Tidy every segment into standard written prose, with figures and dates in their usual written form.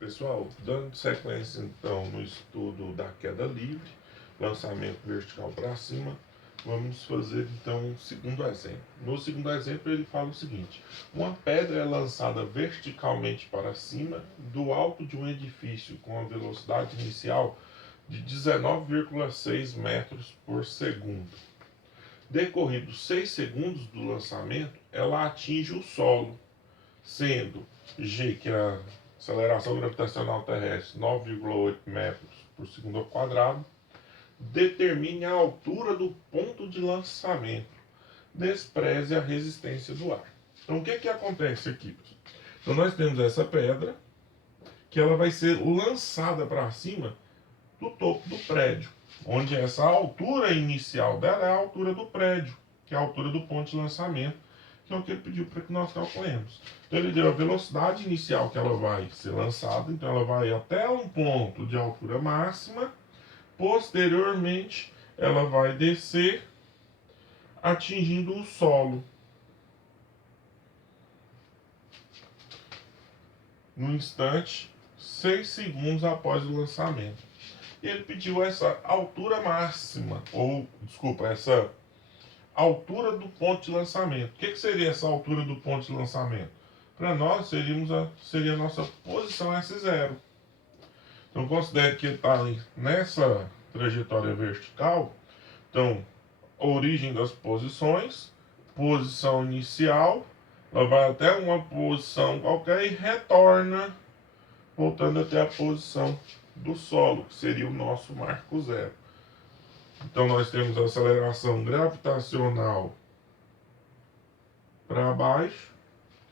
Pessoal, dando sequência então no estudo da queda livre, lançamento vertical para cima, vamos fazer então um segundo exemplo. No segundo exemplo ele fala o seguinte: uma pedra é lançada verticalmente para cima do alto de um edifício com a velocidade inicial de 19,6 metros por segundo. Decorridos 6 segundos do lançamento, ela atinge o solo, sendo g, que é a aceleração gravitacional terrestre, 9,8 metros por segundo ao quadrado. Determine a altura do ponto de lançamento. Despreze a resistência do ar. Então, o que acontece aqui? Então, nós temos essa pedra que ela vai ser lançada para cima do topo do prédio, onde essa altura inicial dela é a altura do prédio, que é a altura do ponto de lançamento, que é o que ele pediu para que nós calculemos. Então ele deu a velocidade inicial que ela vai ser lançada, então ela vai até um ponto de altura máxima, posteriormente ela vai descer atingindo o solo. No instante, 6 segundos após o lançamento. E ele pediu essa altura máxima, ou, desculpa, essa altura do ponto de lançamento. O que seria essa altura do ponto de lançamento? Para nós, seria a nossa posição S0. Então, considere que ele está nessa trajetória vertical. Então, origem das posições, posição inicial, ela vai até uma posição qualquer e retorna, voltando até a posição do solo, que seria o nosso marco zero. Então nós temos a aceleração gravitacional para baixo,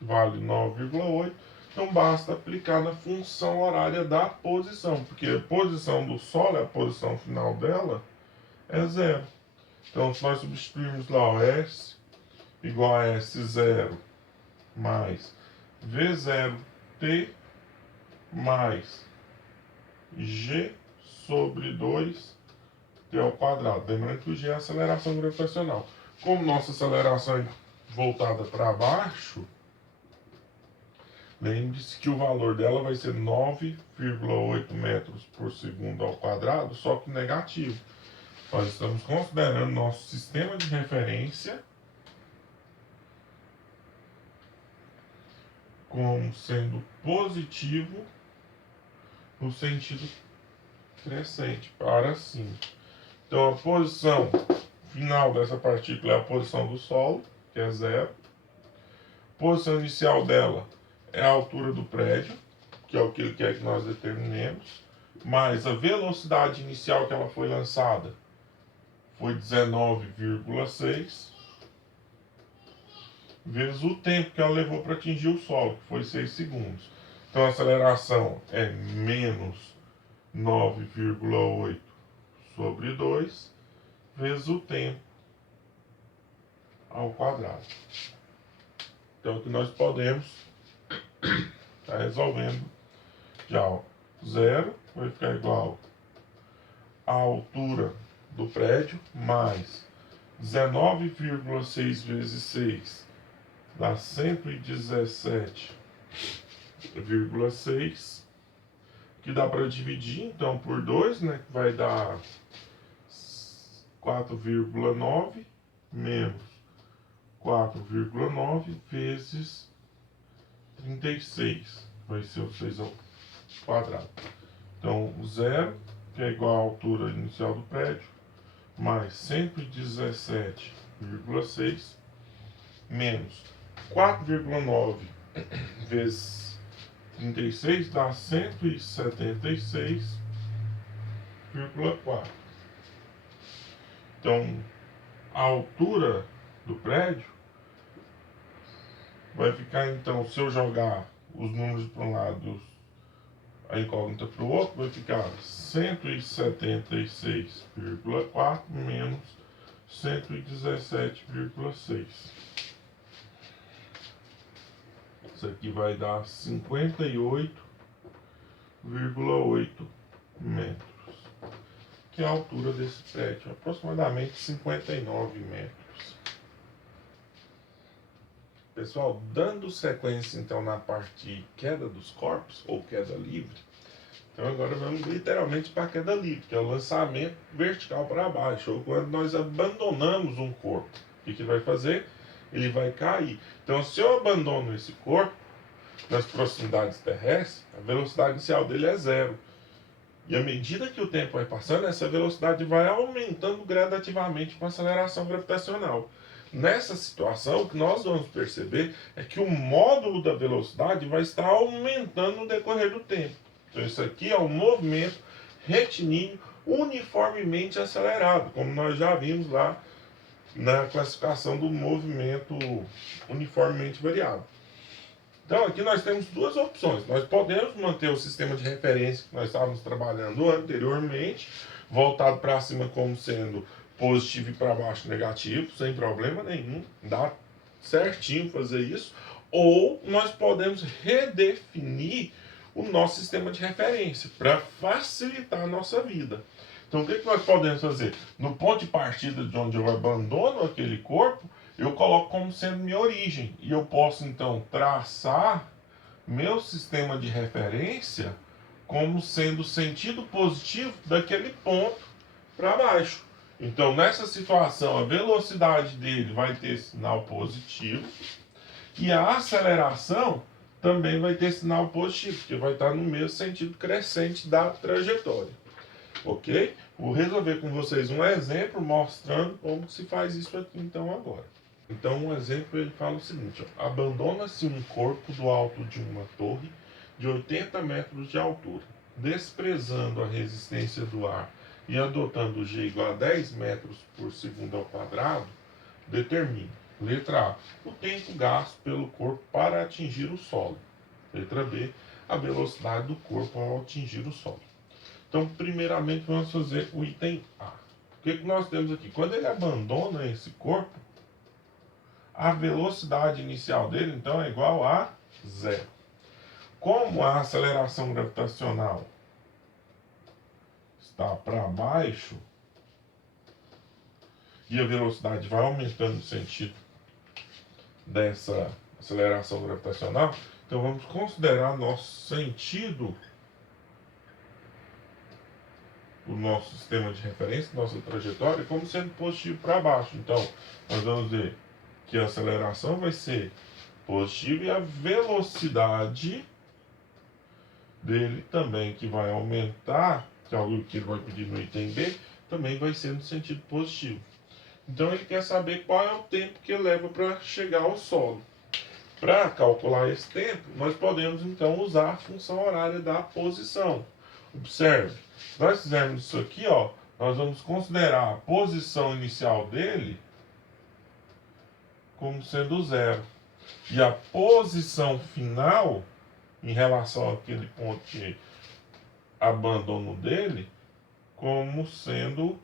vale 9,8. Então basta aplicar na função horária da posição, porque a posição do solo, a posição final dela, é zero. Então se nós substituirmos lá o S igual a S0 mais V0T mais G sobre 2T ao quadrado. Lembrando que o G é a aceleração gravitacional. Como nossa aceleração é voltada para baixo, lembre-se que o valor dela vai ser 9,8 metros por segundo ao quadrado, só que negativo. Nós estamos considerando nosso sistema de referência como sendo positivo no sentido crescente, para cima. Então a posição final dessa partícula é a posição do solo, que é zero. A posição inicial dela é a altura do prédio, que é o que ele quer que nós determinemos, mais a velocidade inicial que ela foi lançada foi 19,6, vezes o tempo que ela levou para atingir o solo, que foi 6 segundos. Então a aceleração é menos 9,8 sobre 2, vezes o tempo ao quadrado. Então que nós podemos estar resolvendo já zero vai ficar igual a altura do prédio mais 19,6 vezes 6 dá 117,6, que dá para dividir então por 2, né, que vai dar 4,9 menos 4,9 vezes 36, vai ser o 6 ao quadrado. Então, zero, que é igual à altura inicial do prédio, mais 117,6, menos 4,9 vezes 36 dá 176,4. Então, a altura do prédio vai ficar, então, se eu jogar os números para um lado, a incógnita para o outro, vai ficar 176,4 menos 117,6. Isso aqui vai dar 58,8 metros, que é a altura desse prédio, aproximadamente 59 metros. Pessoal, dando sequência então na parte queda dos corpos, ou queda livre, então agora vamos literalmente para a queda livre, que é o lançamento vertical para baixo, ou quando nós abandonamos um corpo. O que vai fazer? Ele vai cair. Então, se eu abandono esse corpo nas proximidades terrestres, a velocidade inicial dele é zero. E à medida que o tempo vai passando, essa velocidade vai aumentando gradativamente com a aceleração gravitacional. Nessa situação, o que nós vamos perceber é que o módulo da velocidade vai estar aumentando no decorrer do tempo. Então, isso aqui é um movimento retilíneo uniformemente acelerado, como nós já vimos lá na classificação do movimento uniformemente variável. Então, aqui nós temos duas opções. Nós podemos manter o sistema de referência que nós estávamos trabalhando anteriormente, voltado para cima como sendo positivo e para baixo negativo, sem problema nenhum, dá certinho fazer isso. Ou nós podemos redefinir o nosso sistema de referência para facilitar a nossa vida. Então, o que nós podemos fazer? No ponto de partida de onde eu abandono aquele corpo, eu coloco como sendo minha origem. E eu posso, então, traçar meu sistema de referência como sendo o sentido positivo daquele ponto para baixo. Então, nessa situação, a velocidade dele vai ter sinal positivo e a aceleração também vai ter sinal positivo, porque vai estar no mesmo sentido crescente da trajetória. Ok? Vou resolver com vocês um exemplo mostrando como se faz isso aqui então agora. Então, um exemplo, ele fala o seguinte: abandona-se um corpo do alto de uma torre de 80 metros de altura, desprezando a resistência do ar e adotando G igual a 10 metros por segundo ao quadrado, determine, letra A, o tempo gasto pelo corpo para atingir o solo. Letra B, a velocidade do corpo ao atingir o solo. Então, primeiramente, vamos fazer o item A. O que nós temos aqui? Quando ele abandona esse corpo, a velocidade inicial dele, então, é igual a zero. Como a aceleração gravitacional está para baixo e a velocidade vai aumentando no sentido dessa aceleração gravitacional, então vamos considerar nosso sentido, o nosso sistema de referência, nossa trajetória, como sendo positivo para baixo. Então, nós vamos ver que a aceleração vai ser positiva e a velocidade dele também, que vai aumentar, que é algo que ele vai pedir no item B, também vai ser no sentido positivo. Então ele quer saber qual é o tempo que leva para chegar ao solo. Para calcular esse tempo, nós podemos então usar a função horária da posição. Observe, se nós fizermos isso aqui, ó, nós vamos considerar a posição inicial dele como sendo zero. E a posição final, em relação àquele ponto de abandono dele, como sendo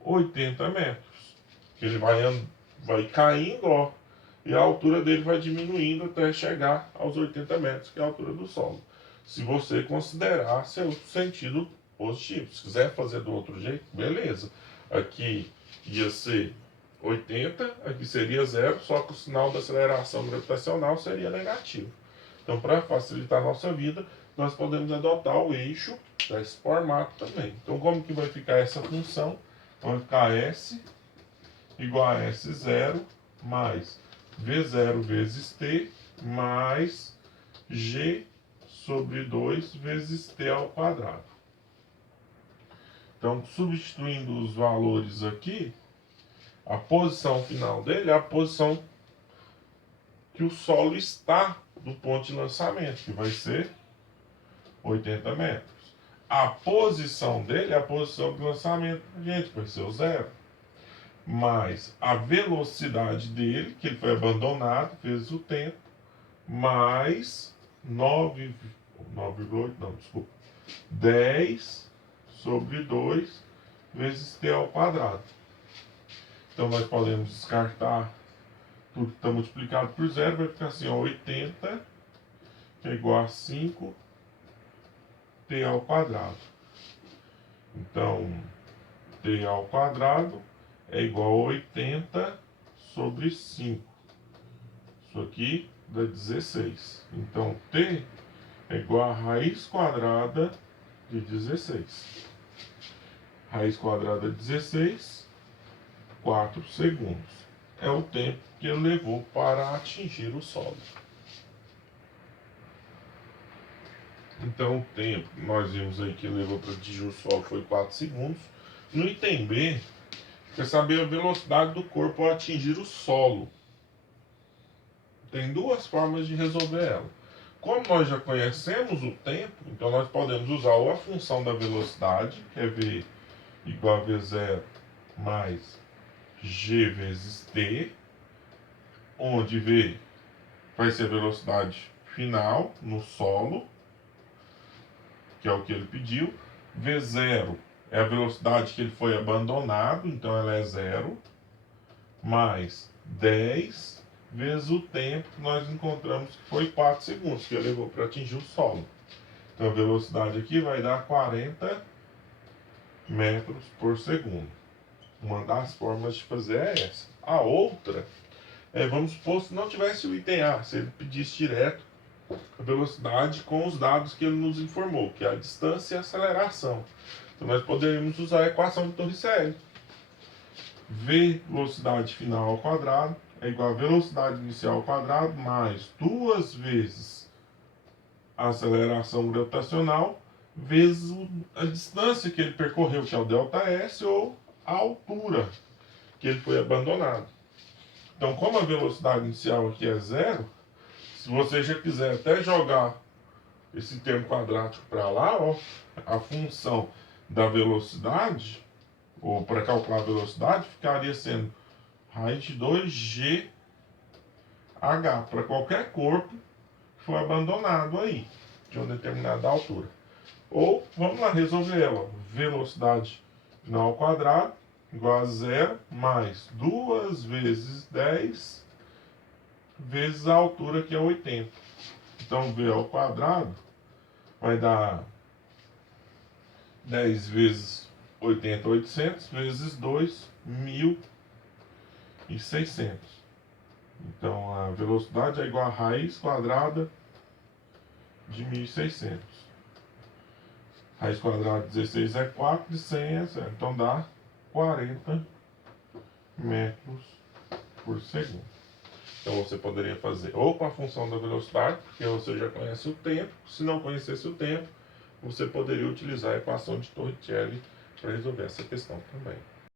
80 metros. Ele vai caindo, ó, e a altura dele vai diminuindo até chegar aos 80 metros, que é a altura do solo. Se você considerar seu sentido positivo. Se quiser fazer do outro jeito, beleza. Aqui ia ser 80, aqui seria zero, só que o sinal da aceleração gravitacional seria negativo. Então, para facilitar a nossa vida, nós podemos adotar o eixo desse formato também. Então, como que vai ficar essa função? Vai ficar S igual a S0 mais V0 vezes T mais G sobre 2 vezes T ao quadrado. Então, substituindo os valores aqui, a posição final dele é a posição que o solo está do ponto de lançamento, que vai ser 80 metros. A posição dele é a posição de lançamento, gente, vai ser o zero. Mais a velocidade dele, que ele foi abandonado, vezes o tempo, mais 9,8, não, desculpa, 10 sobre 2 vezes t ao quadrado. Então nós podemos descartar tudo que está multiplicado por zero, vai ficar assim, ó, 80, que é igual a 5 t ao quadrado. Então, t ao quadrado é igual a 80 sobre 5. Isso aqui dá 16. Então, t é igual a raiz quadrada de 16. Raiz quadrada de 16, 4 segundos. É o tempo que ele levou para atingir o solo. Então, o tempo, nós vimos aí que ele levou para atingir o solo foi 4 segundos. No item B, quer saber a velocidade do corpo ao atingir o solo. Tem duas formas de resolver ela. Como nós já conhecemos o tempo, então nós podemos usar ou a função da velocidade, que é v igual a v0 mais g vezes t, onde v vai ser a velocidade final no solo, que é o que ele pediu. V0 é a velocidade que ele foi abandonado, então ela é 0, mais 10 vezes o tempo que nós encontramos, que foi 4 segundos, que ele levou para atingir o solo. Então a velocidade aqui vai dar 40 metros por segundo. Uma das formas de fazer é essa. A outra é, vamos supor, se não tivesse o item A, se ele pedisse direto a velocidade com os dados que ele nos informou, que é a distância e a aceleração. Então nós poderíamos usar a equação de Torricelli. Velocidade final ao quadrado é igual a velocidade inicial ao quadrado mais 2 vezes a aceleração gravitacional vezes a distância que ele percorreu, que é o ΔS, ou a altura que ele foi abandonado. Então, como a velocidade inicial aqui é 0, se você já quiser até jogar esse termo quadrático para lá, ó, a função da velocidade, ou para calcular a velocidade, ficaria sendo raiz de 2gh para qualquer corpo que for abandonado aí, de uma determinada altura. Ou, vamos lá resolver ela. Velocidade final ao quadrado igual a 0 mais 2 vezes 10 vezes a altura, que é 80. Então, v ao quadrado vai dar 10 vezes 80, 800, vezes 2, 1.600. Então, a velocidade é igual a raiz quadrada de 1.600. Raiz quadrada de 16 é 4, de 100 é 0. Então, dá 40 metros por segundo. Então, você poderia fazer ou com a função da velocidade, porque você já conhece o tempo. Se não conhecesse o tempo, você poderia utilizar a equação de Torricelli para resolver essa questão também.